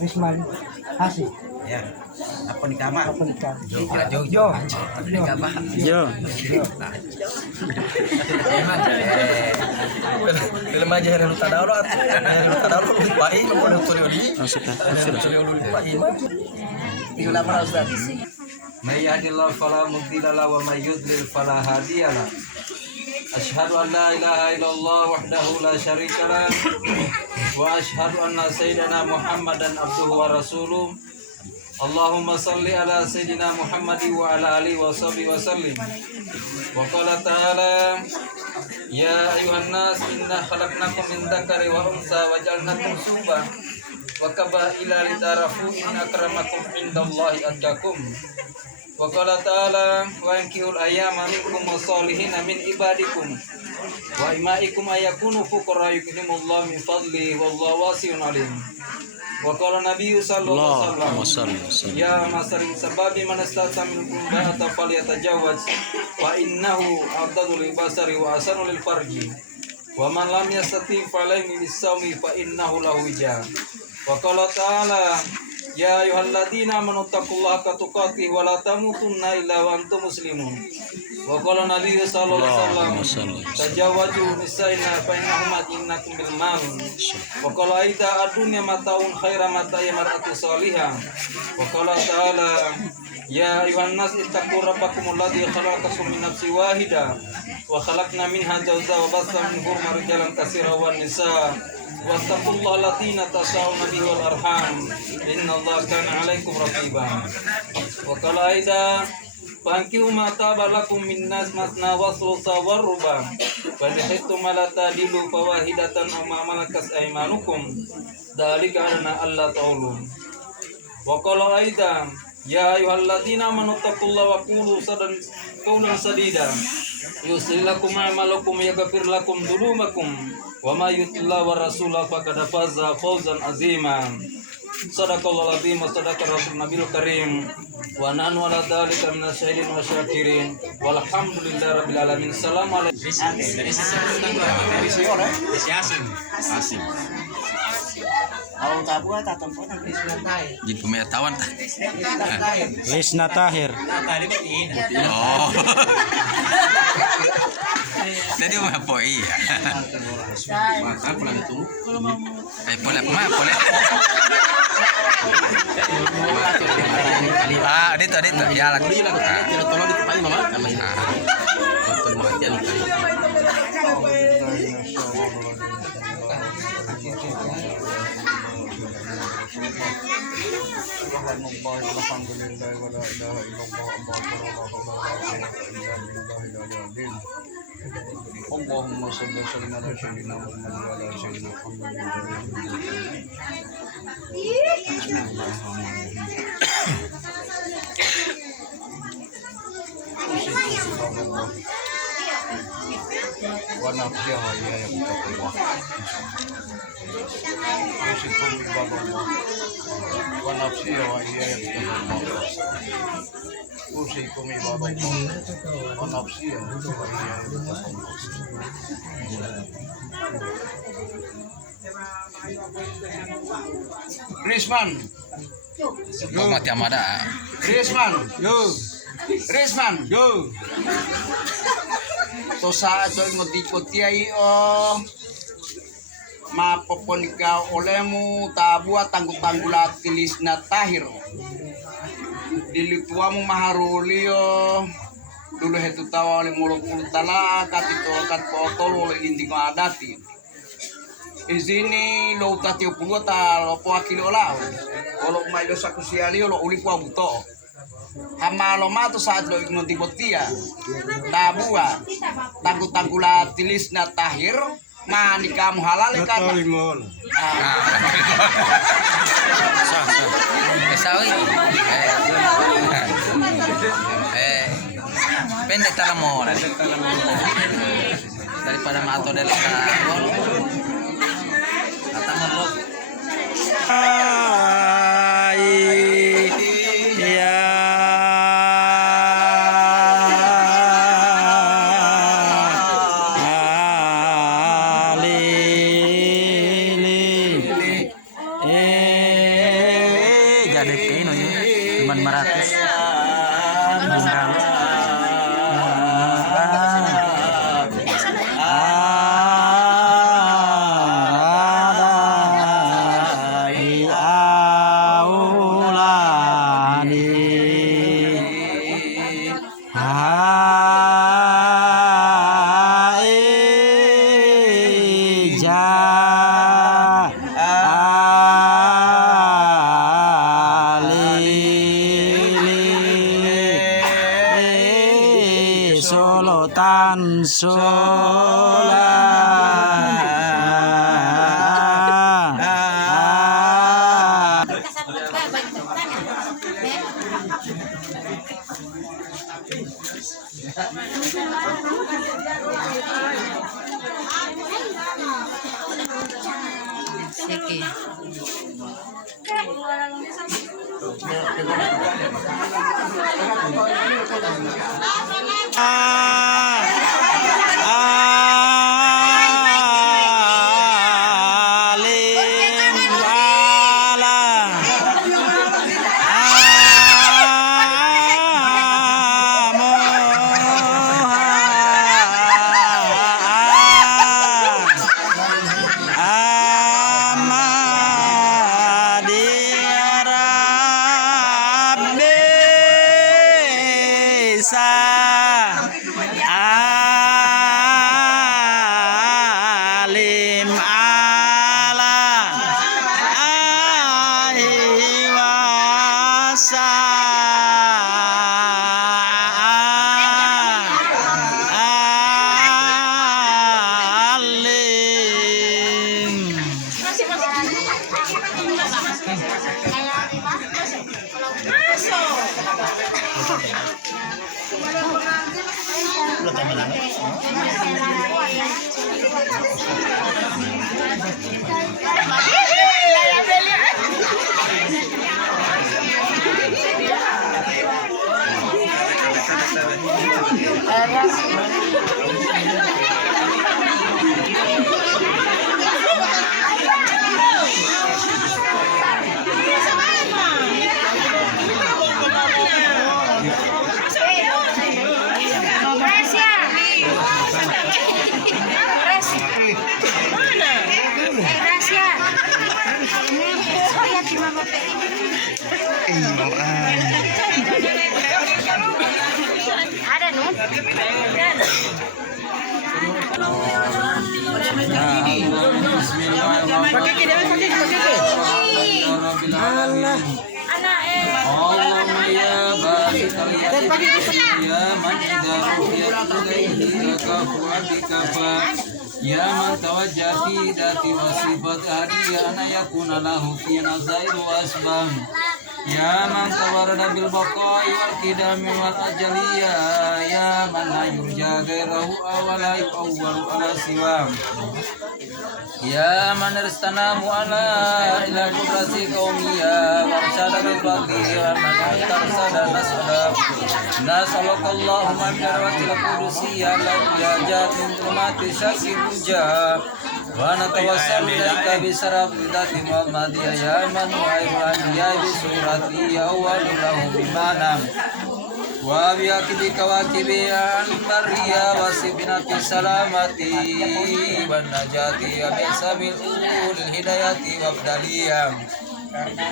Risman Hasih. Ya. Apa nikah mah? Apa nikah? Jo. Nikah mah. Jo. Film aja hari luta download. Hari luta download lupain mau tulis di. Sudah. Lupain. Tinggal apa Ustaz? May yahdihillahu fala mudilla lahu wa may yudlil fala hadiya lahu. Asyhadu an la ilaha illallah wahdahu la syarika lah wa asyhadu anna sayyidina Muhammadan abduhu wa rasuluh. Allahumma salli ala sayyidina Muhammad wa ala alihi wa sahbihi wa sallim. Wa qala ta'ala ya ayuhan nas inna khalaqnakum min dzakari wa unsa wa ja'alnakum syu'uban wa qabaila litarafu inna akramakum indallahi atqakum. Wa qala ta'ala wa yankihul ayyama minkum wassalihina min ibadikum wa imaikum ayakunu fuqara yughnihimullahu min fadli wallahu wasi'un alim. Wa qala nabiyyu sallallahu alaihi wasallam ya masarin sababi man istata minkum ba'ata falyatajawaz wa innahu afdalu lil basari wa asanu lil farji wa man lam yastati falayhi bisawmi fa innahu lahu wija. Wa qala ta'ala ya ayyuhalladzina amanu taqullaha haqqa tuqatih wa la tamutunna illa wa antum muslimun. Wa qala nabiyyu sallallahu alaihi wasallam tajawwaju misaina fa innahum innakum bil mal. Wa qala aida ad-dunya mataun khaira mata'i mar'atu salihah. Wa qala ta'ala ya ayyuhan nas ittaqu rabbakum alladzi khalaqakum min nafsin wahidah wa khalaqna minha zawjaha wa bassa minhuma rijalan katsiran wan nisaa. Wattaqullaha allatina tasawuna bihi wal arham innallaha kana 'alaikum raqiba. Wa qala aida fankihu ma taba lakum min nas masna wa thulutha wa ruba fa lihittum la tadilu fawahidatan aw ma malakas aymanukum dzalika anna alla ta'ulu. Wa qala aida ya ayyuhalladzina amanu taqullaha wa qulu qawlan sadida yuslih lakum a'malakum yaghfir lakum dhunubakum wa may yuti'illah wa rasulahu faqad faza fawzan azima. Sadaqallahul azim wa sadaqa rasul nabiyul karim wa nahnu ala dzalika minasyahidin wa syakirin walhamdulillahi rabbil alamin. Assalamualaikum. Dari sisi Asim. Kalau tabu tak tempat Risman Tahir. Jadi pemetahuan tah. Lisna Tahir. Oh. Jadi mau apa iya? Maka pulang itu. Boleh. Ah, itu. Ya lah. Tidak tolong ditempatin mama. Namanya. Betul matian kali. Allahumma shalli ala sayyidina Muhammad wa ala sayyidina Muhammad. Wa nafsiha wa iyaya fattaqullah. Usikum ibadallah. Wa nafsiha wa iyaya fattaqullah. Usikum ibadallah. Wa nafsiha wa iyaya fattaqullah. Risman. Mati amada. Risman. Risman. Tosa so ngoti ai mapopon ka olemu tabua tanggu-tanggula tilisna Tahir. Dilituamu maharulio dulu hetu tawa oleh muluk tala katito kat potol oleh indingo adati. Izini lo tatio puluh ta lo po akilo lao. Olo mailo sakusiali lo uli kwa buto. Hamalo mato saat lo ngonti botia. Tabua tanggu-tanggula tilisna Tahir mani kamu halal kan. Pendek talamon daripada mato del gol kata merlot cuman 500. Solotan alim ala ahiwasa alim. Ya man tawajjah fi dati wa sifat hadiyana yakuna lahu fi nazairu asbam. Ya man tawarada bil baqai wal qidami wal ajaliya. Ya man la yurja ghairahu awala yu'awwalu ala siwam. Ya man irstanamu ala ila qudrati qawmiya warshada bil baqi wa man tarsada nasada. Nasallallahu man darwatil qudusiyya la yajatin rumati syakir uja. Wa natawassalu ilaika bi sarafidati Muhammadiyya ya man wa'irwan ya bi surati ya awwalu lahu bimanam. Wa bi'akibi kawakibi an-nariya wa sibinati salamati wa najati ya bisabil ulil hidayati wa abdaliyah.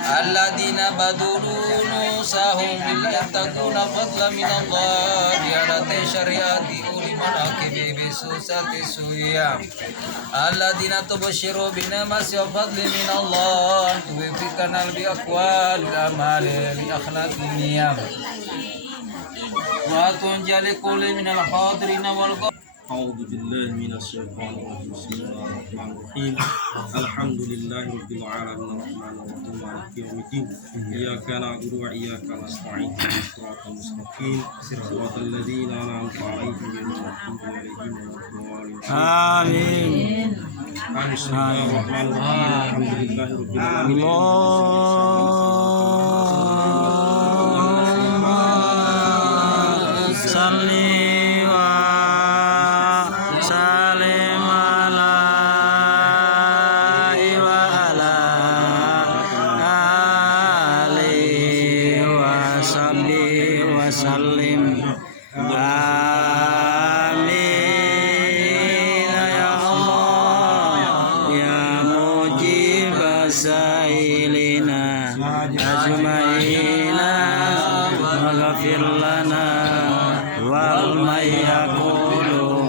Alladina badulunu sahum liyatakuna fadla minallah bi'adati syariati uli manakibi bisusati suyam. Alladina tubashiru binamasi wa fadli minallah tuwifikanal bi'akwalil amali li akhlaqi niyam. Wa tunjali kulli minal hadirina wal أعوذ بالله من الشيطان الرجيم بسم الله الرحمن الرحيم الحمد لله رب العالمين الرحمن الرحيم مالك يوم الدين إياك نعبد وإياك نستعين اهدنا الصراط المستقيم صراط الذين أنعمت عليهم غير المغضوب عليهم ولا الضالين Amin. بسم الله الرحمن الرحيم الحمد لله رب العالمين Salli wa salim ala wa ala alihi wa سائلنا أجمعين واغفر لنا ولمن يقول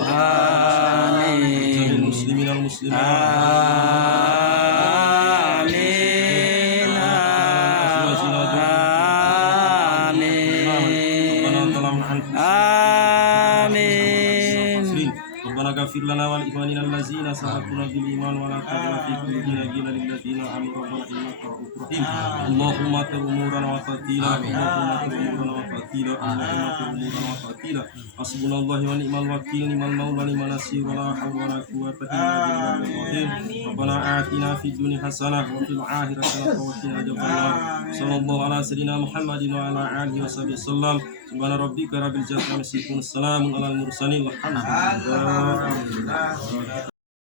آمين المسلمين المسلمات آمين آمين آمين ربنا اغفر لنا ولإخواننا الذين سبقونا بالإيمان ولا تجعل في قلوبنا غلا للذين آمنوا ربنا إنك رؤوف رحيم اللهم اغفر أمورنا وتأتينا اللهم اغفر أمورنا وتأتينا اللهم اغفر أمورنا وتأتينا حسبنا الله ونعم الوكيل نعم المولى نعم النصير ولا حول ولا قوة إلا بالله العظيم ربنا آتنا في الدنيا حسنة وفي الآخرة حسنة وقنا عذاب النار صلى الله على سيدنا محمد وعلى آله وصحبه وسلم سبحان ربك رب العزة عما يصفون السلام على المرسلين والحمد لله